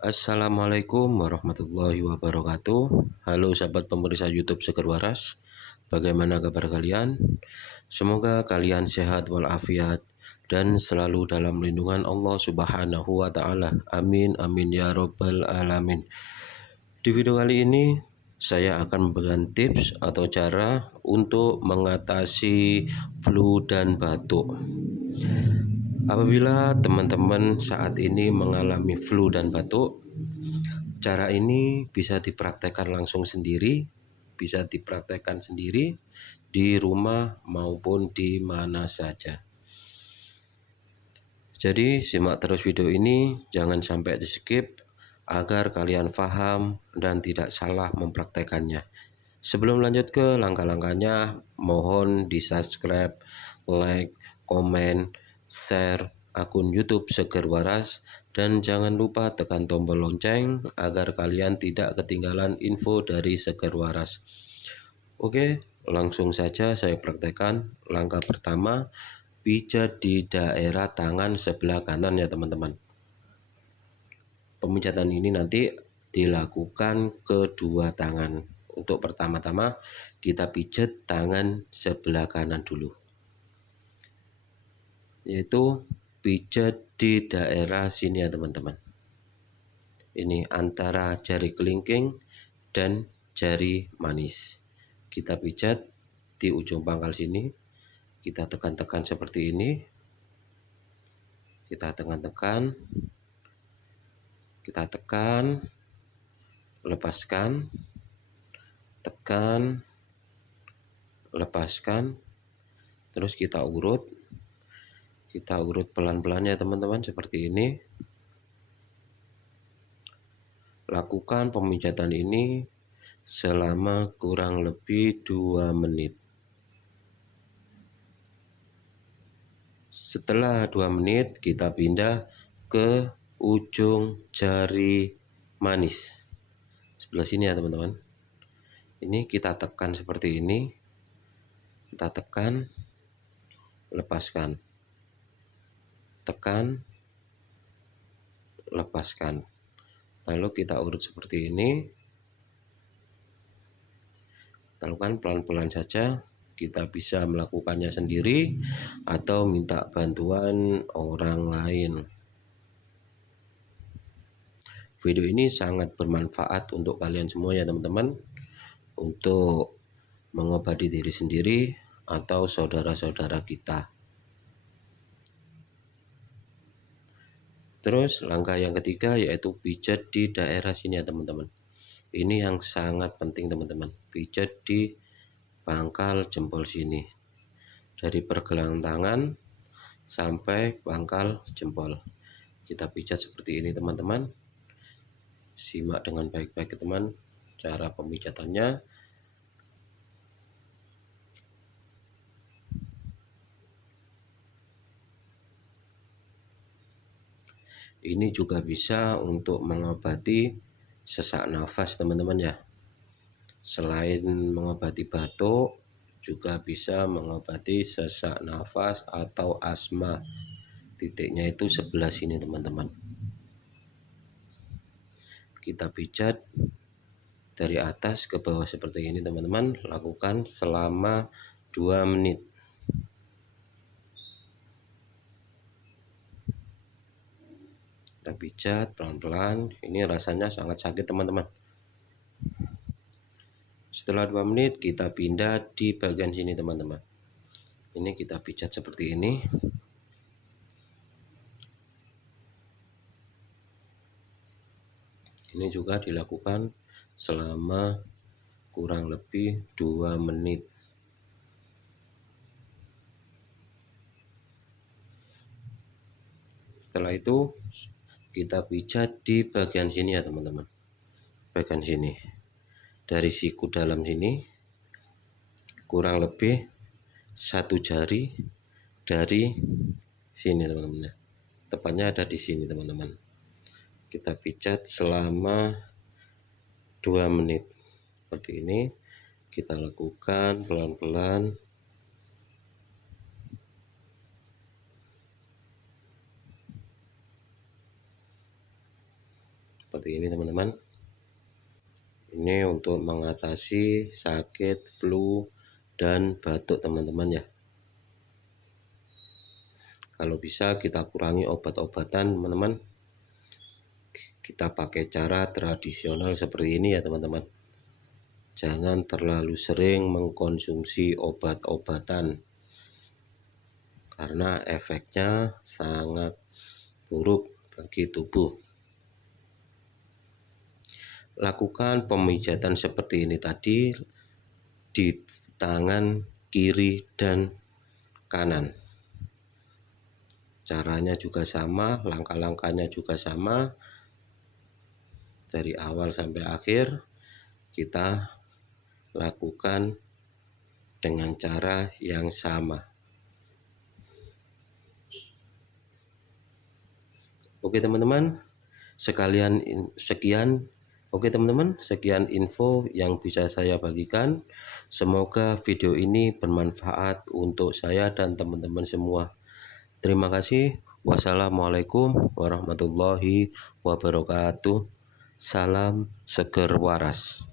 Assalamualaikum warahmatullahi wabarakatuh. Halo sahabat pemirsa YouTube Seger Waras. Bagaimana kabar kalian? Semoga kalian sehat walafiat dan selalu dalam lindungan Allah Subhanahu wa taala. Amin amin ya robbal alamin. Di video kali ini saya akan memberikan tips atau cara untuk mengatasi flu dan batuk. Apabila teman-teman saat ini mengalami flu dan batuk, cara ini bisa dipraktekkan langsung sendiri, bisa dipraktekkan sendiri di rumah maupun di mana saja. Jadi simak terus video ini, jangan sampai di skip agar kalian paham dan tidak salah mempraktekannya. Sebelum lanjut ke langkah-langkahnya, mohon di subscribe, like, komen, share akun YouTube Seger Waras, dan jangan lupa tekan tombol lonceng agar kalian tidak ketinggalan info dari Seger Waras. Oke, langsung saja saya praktekkan. Langkah pertama, pijat di daerah tangan sebelah kanan ya teman-teman. Pemijatan ini nanti dilakukan kedua tangan. Untuk pertama-tama kita pijat tangan sebelah kanan dulu, yaitu pijat di daerah sini ya teman-teman. Ini antara jari kelingking dan jari manis. Kita pijat di ujung pangkal sini, kita tekan-tekan seperti ini, kita tekan-tekan, kita tekan, lepaskan, tekan, lepaskan, terus kita urut pelan-pelan ya teman-teman, seperti ini. Lakukan pemijatan ini selama kurang lebih 2 menit. Setelah 2 menit kita pindah ke ujung jari manis sebelah sini ya teman-teman. Ini kita tekan seperti ini, kita tekan, lepaskan, tekan, lepaskan, lalu kita urut seperti ini. Lakukan pelan-pelan saja. Kita bisa melakukannya sendiri atau minta bantuan orang lain. Video ini sangat bermanfaat untuk kalian semua ya teman-teman, untuk mengobati diri sendiri atau saudara-saudara kita. Terus langkah yang ketiga yaitu pijat di daerah sini ya teman-teman. Ini yang sangat penting teman-teman, pijat di pangkal jempol sini, dari pergelangan tangan sampai pangkal jempol. Kita pijat seperti ini teman-teman. Simak dengan baik-baik teman cara pemijatannya. Ini juga bisa untuk mengobati sesak nafas teman-teman ya. Selain mengobati batuk, juga bisa mengobati sesak nafas atau asma. Titiknya itu sebelah sini teman-teman. Kita pijat dari atas ke bawah seperti ini teman-teman. Lakukan selama 2 menit. Kita pijat pelan-pelan. Ini rasanya sangat sakit teman-teman. Setelah 2 menit kita pindah di bagian sini teman-teman. Ini kita pijat seperti ini. Ini juga dilakukan selama kurang lebih 2 menit. Setelah itu kita pijat di bagian sini ya teman-teman. Bagian sini, dari siku dalam sini, kurang lebih 1 jari dari sini teman-teman. Tepatnya ada di sini teman-teman. Kita pijat selama 2 menit seperti ini. Kita lakukan pelan-pelan. seperti ini teman-teman. Ini untuk mengatasi sakit flu dan batuk teman-teman ya. Kalau bisa kita kurangi obat-obatan teman-teman, kita pakai cara tradisional seperti ini ya teman-teman. Jangan terlalu sering mengkonsumsi obat-obatan karena efeknya sangat buruk bagi tubuh. Lakukan pemijatan seperti ini tadi di tangan kiri dan kanan. Caranya juga sama, langkah-langkahnya juga sama. Dari awal sampai akhir kita lakukan dengan cara yang sama. Oke teman-teman, sekian info yang bisa saya bagikan. Semoga video ini bermanfaat untuk saya dan teman-teman semua. Terima kasih. Wassalamualaikum warahmatullahi wabarakatuh. Salam seger waras.